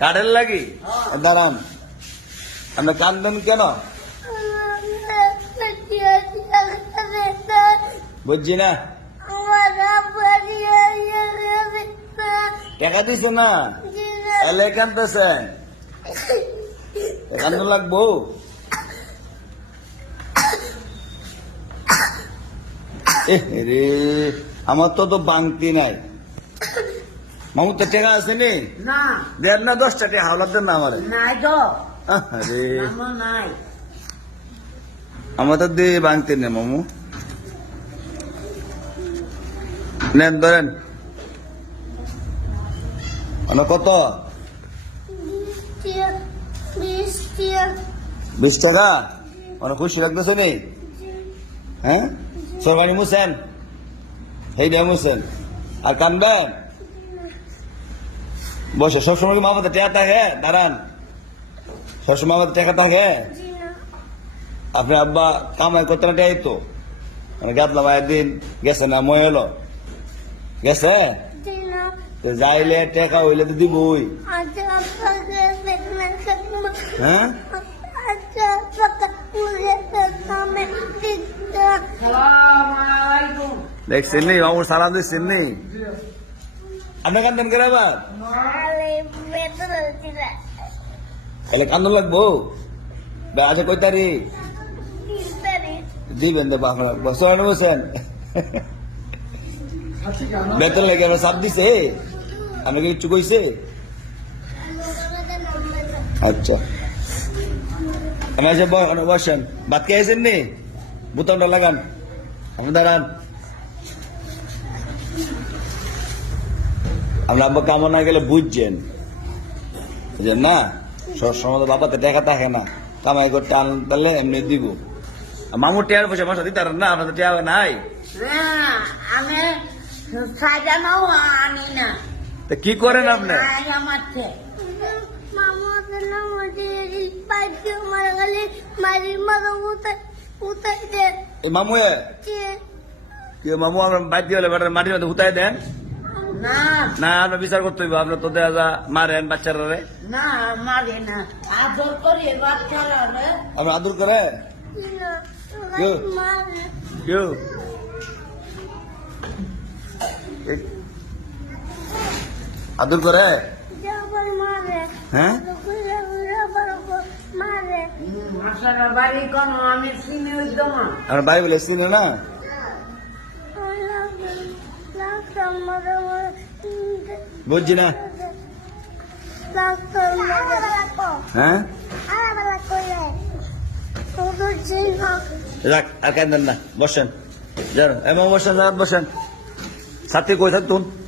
কাঠের লাগি দাঁড়ান আপনি কান্দন কেন বুঝছি না টাকা দিছে না এলে কান্দতেছেন কান্দ লাগবো এ রে আমার তো তো বাংতি নাই মামু তো টাকা আছে নি? না। দেড় না দশটা টাকা হাওলার দেন না আমারে? নাই তো। আরে আমার নাই। আমার তো দিয়ে বাংতি নেই মামু। নেন ধরেন। মানে কত? বিশ টাকা? মানে খুশি লাগতেছে নি? হ্যাঁ? সরকারি মুছেন এই ডে মুছেন আর কানবেন? বসে সবসময় কি মামাদের টাকা থাকে? দাঁড়ান। সবসময় আমাদের টাকা থাকে? আপনি আব্বা কামাই করতে না টাই তো মানে গাতলাম একদিন গেছে না মই হলো। গেছে? তো যাইলে টাকা হইলে তো দিবই। হ্যাঁ? দেখছেন নি? মামুর সালাম দিচ্ছেন নি? আপনি কান্দেন করে আবার? তাহলে কান্দন লাগবো? বা আচ্ছা কই তারিখ? দিবেন তো বাংলা বসেন বসেন বেতন লেগে আমরা চাপ দিছে? আমি কি কিছু কইছে? আচ্ছা। আমি আচ্ছা ব- ওখানে বসেন। ভাত খেয়েছেন নি? বোতামটা লাগান। আপনি দাঁড়ান। আমরা আব্বা কামনা গেলে বুঝছেন। বুঝছেন না? সবসময় তো বাবাতে টাকা থাকে না। কামাই করতে আনলে এমনি দিব। মামুর টেয়ার পয়সা মাসা দিতে না আপনাদের টেয়ার নাই। আমি সাজানো আনি না। তা কি করেন আপনি? আমার মামু মামু আপনার বাদ দিয়ে মাটির মধ্যে হুতাই দেন। না। না আপনার বিচার করতে হইব আপনার তো দেয়া যা মারেন বাচ্চারা রে না মারে না। আদর করে বাচ্চারা রে আপনি আদর করে? কেউ? আদর করে? হ্যাঁ? মাসারা বাড়ি বলে চিনে না? বুঝছি না। হ্যাঁ? রাখ আর বসেন। বসেন বসেন। সাথে কই থাকুন